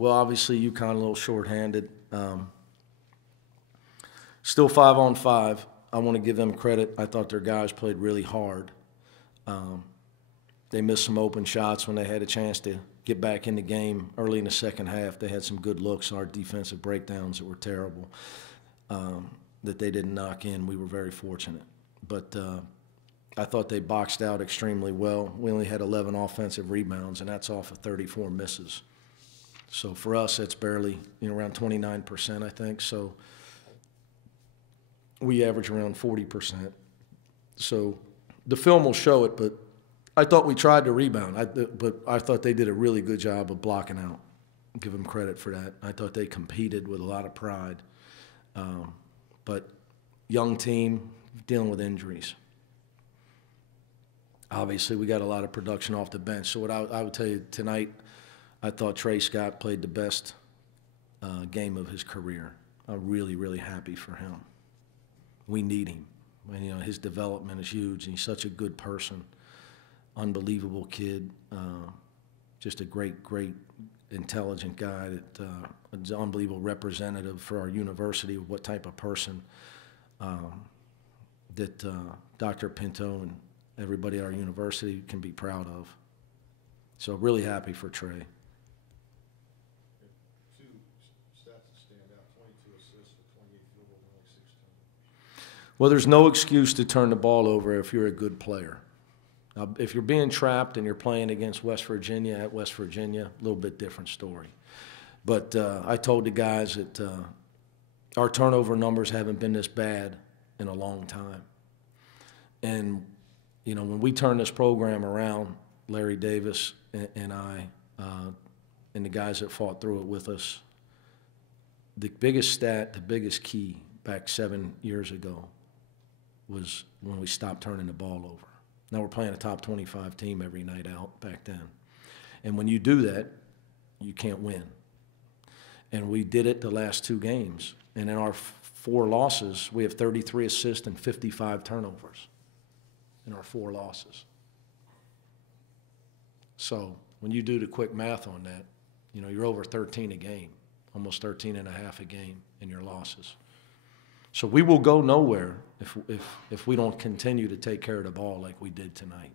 Well, obviously, UConn a little shorthanded. Still 5-on-5. I want to give them credit. I thought their guys played really hard. They missed some open shots when they had a chance to get back in the game early in the second half. They had some good looks. Our defensive breakdowns that were terrible that they didn't knock in. We were very fortunate. But I thought they boxed out extremely well. We only had 11 offensive rebounds, and that's off of 34 misses. So for us, it's barely, around 29%, I think. So we average around 40%. So the film will show it, but I thought we tried to rebound. But I thought they did a really good job of blocking out. Give them credit for that. I thought they competed with a lot of pride. But young team dealing with injuries. Obviously, we got a lot of production off the bench. So what I would tell you tonight, I thought Trey Scott played the best game of his career. I'm really, really happy for him. We need him. And, his development is huge. And he's such a good person, unbelievable kid, just a great, great, intelligent guy. An unbelievable representative for our university of what type of person that Dr. Pinto and everybody at our university can be proud of. So really happy for Trey. Two stats that stand out: 22 assists for 28 field goals, only 6 turnovers. Well, there's no excuse to turn the ball over if you're a good player. If you're being trapped and you're playing against West Virginia at West Virginia, a little bit different story. But I told the guys that our turnover numbers haven't been this bad in a long time. And, when we turn this program around, Larry Davis and I and the guys that fought through it with us, the biggest stat, the biggest key back 7 years ago was when we stopped turning the ball over. Now we're playing a top 25 team every night out back then. And when you do that, you can't win. And we did it the last 2 games. And in our 4 losses, we have 33 assists and 55 turnovers in our 4 losses. So when you do the quick math on that, you're over 13 a game, almost 13 and a half a game in your losses. So we will go nowhere if we don't continue to take care of the ball like we did tonight.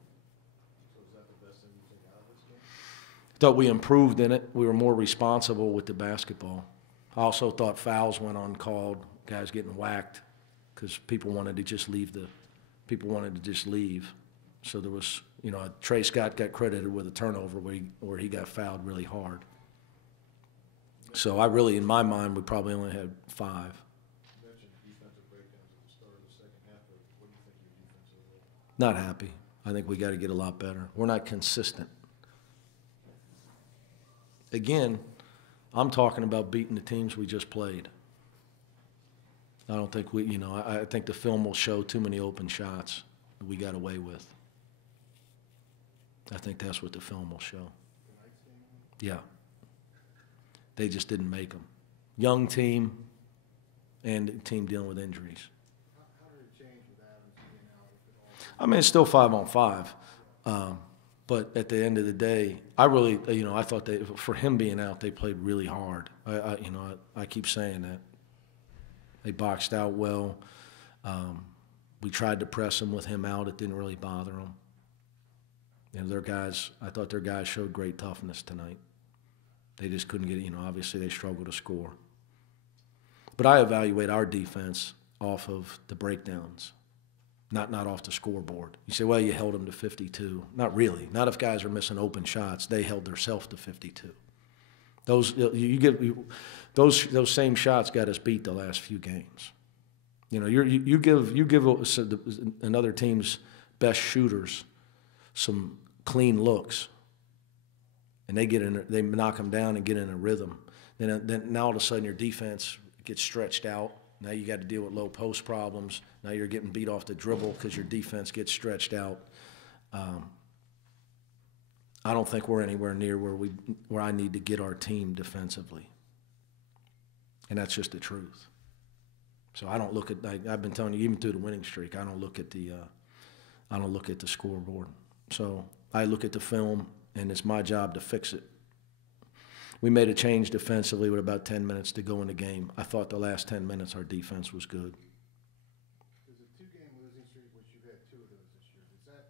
So is that the best thing you take out of this game? I thought we improved in it. We were more responsible with the basketball. I also thought fouls went uncalled, guys getting whacked because people wanted to just leave. So there was, Trey Scott got credited with a turnover where he got fouled really hard. So in my mind, we probably only had 5. You mentioned defensive breakdowns at the start of the second half, but what do you think your defense is? Not happy. I think we got to get a lot better. We're not consistent. Again, I'm talking about beating the teams we just played. I don't think I think the film will show too many open shots that we got away with. I think that's what the film will show. Yeah. They just didn't make them. Young team and a team dealing with injuries. How did it change with Adams being out, if at all? It's still 5-on-5. But at the end of the day, I thought for him being out, they played really hard. I keep saying that. They boxed out well. We tried to press them with him out. It didn't really bother them. I thought their guys showed great toughness tonight. They just couldn't get it. Obviously they struggled to score. But I evaluate our defense off of the breakdowns, not off the scoreboard. You say, well, you held them to 52. Not really. Not if guys are missing open shots. They held themselves to 52. Those same shots got us beat the last few games. You give another team's best shooters some clean looks, and they knock them down and get in a rhythm. Then now all of a sudden your defense gets stretched out. Now you got to deal with low post problems. Now you're getting beat off the dribble because your defense gets stretched out. I don't think we're anywhere near where I need to get our team defensively, and that's just the truth. So I don't look at. I've been telling you, even through the winning streak, I don't look at the scoreboard. So I look at the film, and it's my job to fix it. We made a change defensively with about 10 minutes to go in the game. I thought the last 10 minutes our defense was good. There's a 2-game losing streak, which you've had 2 of those this year. Does that,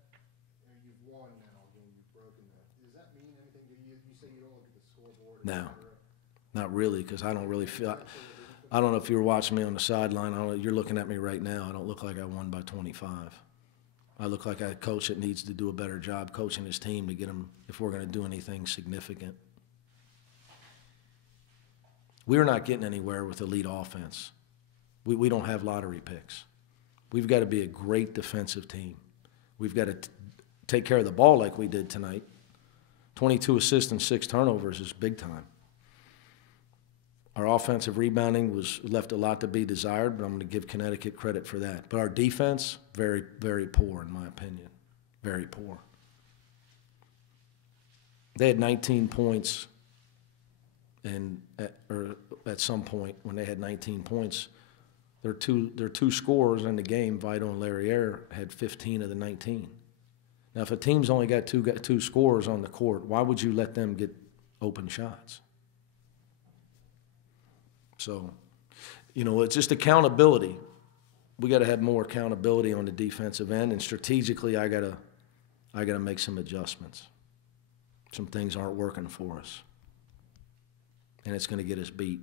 you've won now, again, you've broken that. Does that mean anything to you? You say you don't look at the scoreboard. No, not really, because I don't really feel. I don't know if you were watching me on the sideline. You're looking at me right now. I don't look like I won by 25. I look like a coach that needs to do a better job coaching his team to get them, if we're going to do anything significant. We're not getting anywhere with elite offense. We don't have lottery picks. We've got to be a great defensive team. We've got to take care of the ball like we did tonight. 22 assists and 6 turnovers is big time. Our offensive rebounding left a lot to be desired, but I'm going to give Connecticut credit for that. But our defense, very, very poor in my opinion. Very poor. They had 19 points, and at some point when they had 19 points, their two scorers in the game, Vito and Larriere, had 15 of the 19. Now, if a team's only got two scorers on the court, why would you let them get open shots? So, it's just accountability. We got to have more accountability on the defensive end, and strategically, I gotta make some adjustments. Some things aren't working for us, and it's going to get us beat.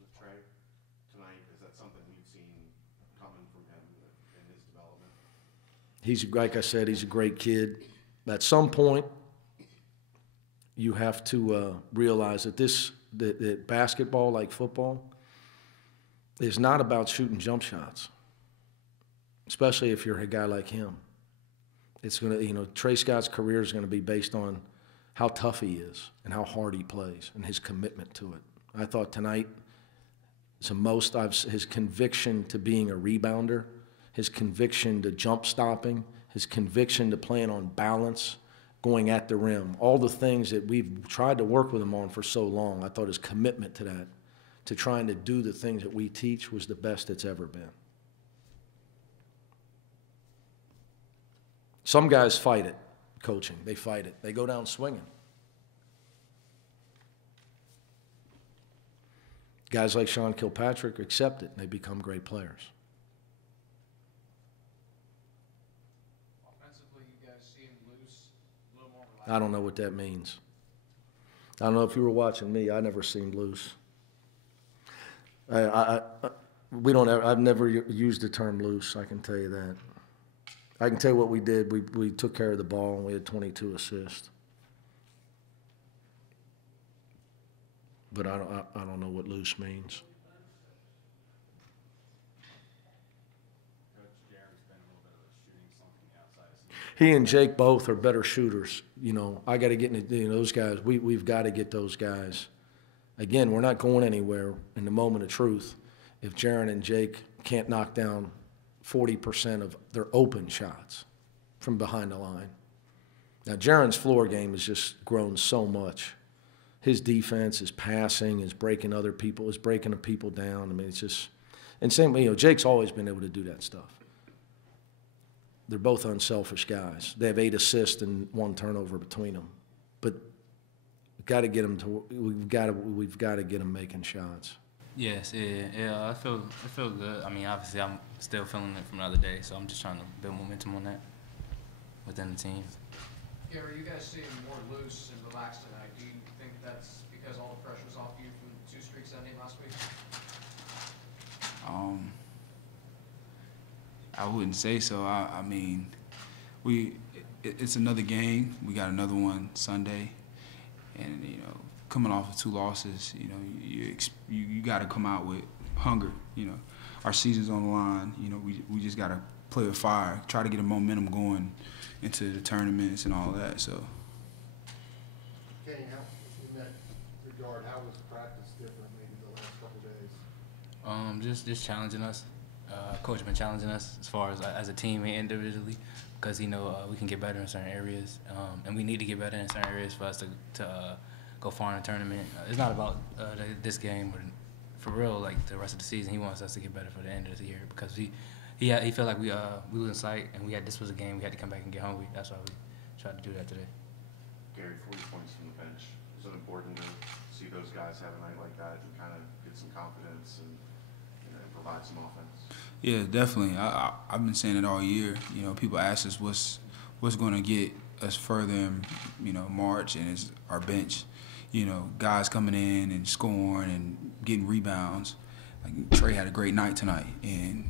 With Trey tonight, is that something we've seen coming from him in his development? He's, like I said, he's a great kid. At some point, you have to realize that that basketball, like football, is not about shooting jump shots, especially if you're a guy like him. It's going to, Trey Scott's career is going to be based on how tough he is and how hard he plays and his commitment to it. I thought tonight, his conviction to being a rebounder, his conviction to jump stopping, his conviction to playing on balance, going at the rim, all the things that we've tried to work with him on for so long. I thought his commitment to that, to trying to do the things that we teach, was the best it's ever been. Some guys fight it, coaching. They fight it. They go down swinging. Guys like Sean Kilpatrick accept it, and they become great players. Offensively, you guys seem loose, a little more relaxed. I don't know what that means. I don't know if you were watching me. I never seemed loose. I've never used the term loose, I can tell you that. I can tell you what we did. We took care of the ball, and we had 22 assists. But I don't know what loose means. He and Jake both are better shooters. I got to get into those guys. We've got to get those guys. Again, we're not going anywhere in the moment of truth if Jaron and Jake can't knock down 40% of their open shots from behind the line. Now, Jaron's floor game has just grown so much. His defense, his passing, his breaking people down. I mean, it's just – and same, Jake's always been able to do that stuff. They're both unselfish guys. They have 8 assists and 1 turnover between them. But we've got to get them making shots. Yes, yeah. I feel good. I mean, obviously, I'm still feeling it from the other day, so I'm just trying to build momentum on that within the team. Gary, you guys seem more loose and relaxed tonight. Do you think that's because all the pressure's off you from 2 streaks ending last week? I wouldn't say so. I mean, it's another game. We got another one Sunday, and coming off of 2 losses, you got to come out with hunger. Our season's on the line. We just got to play with fire, try to get a momentum going into the tournaments and all that. So. Kenny, in that regard, how was practice different maybe the last couple days? Just challenging us. Coach has been challenging us as far as a team and individually, because we can get better in certain areas, and we need to get better in certain areas for us to go far in the tournament. It's not about this game, but for real, like the rest of the season, he wants us to get better for the end of the year, because he felt like we was in sight, and this was a game we had to come back and get hungry. That's why we tried to do that today. Gary, 40 points from the bench. it important to see those guys have a night like that and kind of get some confidence and provide some offense? Yeah, definitely. I've been saying it all year. You know, people ask us what's going to get us further in, March, and it's our bench. You know, guys coming in and scoring and getting rebounds. Like Trey had a great night tonight, and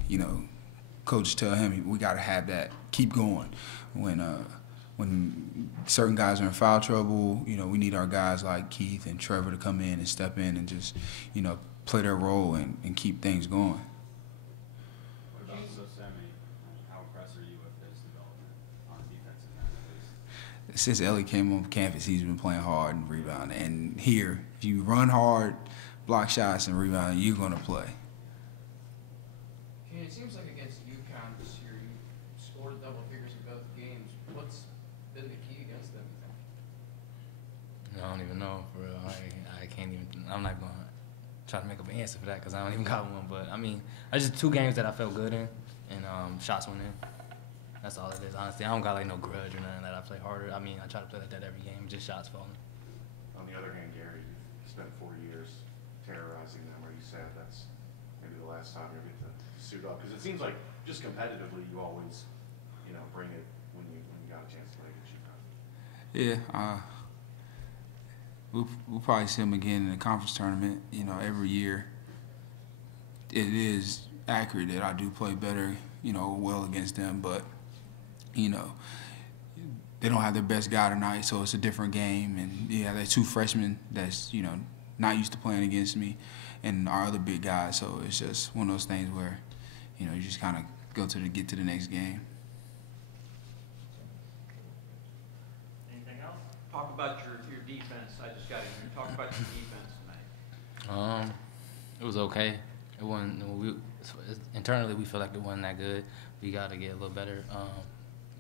coaches tell him we got to have that, keep going. When certain guys are in foul trouble, we need our guys like Keith and Trevor to come in and step in and just, play their role and keep things going. What about Sosemi? How impressed are you with his development on defensive end, at least? Since Ellie came on campus, he's been playing hard and rebounding. And here, if you run hard, block shots, and rebound, you're going to play. It seems like against UConn this year, you scored double figures in both games. What's been the key against them, you think? I don't even know, for real. I can't even. I'm not going to try to make up an answer for that because I don't even got one. But, I just 2 games that I felt good in, and shots went in. That's all it is, honestly. I don't got, no grudge or nothing that I play harder. I try to play like that every game, just shots falling. On the other hand, Gary, you spent 4 years terrorizing them. Are you sad that's maybe the last time you get to suit up? Because it seems like just competitively you always, bring it when you got a chance to play against UConn. Yeah, we'll probably see him again in the conference tournament. Every year it is accurate that I do play better, well against them, but, they don't have their best guy tonight, so it's a different game. And, yeah, there's 2 freshmen that's, not used to playing against me and our other big guys, so it's just one of those things where, you just kind of get to the next game. Anything else? Talk about your defense. I just got in here. Talk about your defense tonight. It was okay. It wasn't. Internally, we feel like it wasn't that good. We got to get a little better.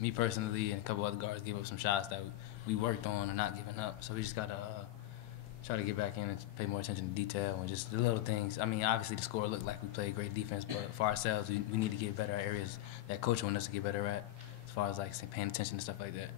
Me personally and a couple other guards gave up some shots that we worked on and not giving up. So we just got to try to get back in and pay more attention to detail and just the little things. Obviously the score looked like we played great defense, but for ourselves, we need to get better at areas that coach wants us to get better at, as far as paying attention to stuff like that.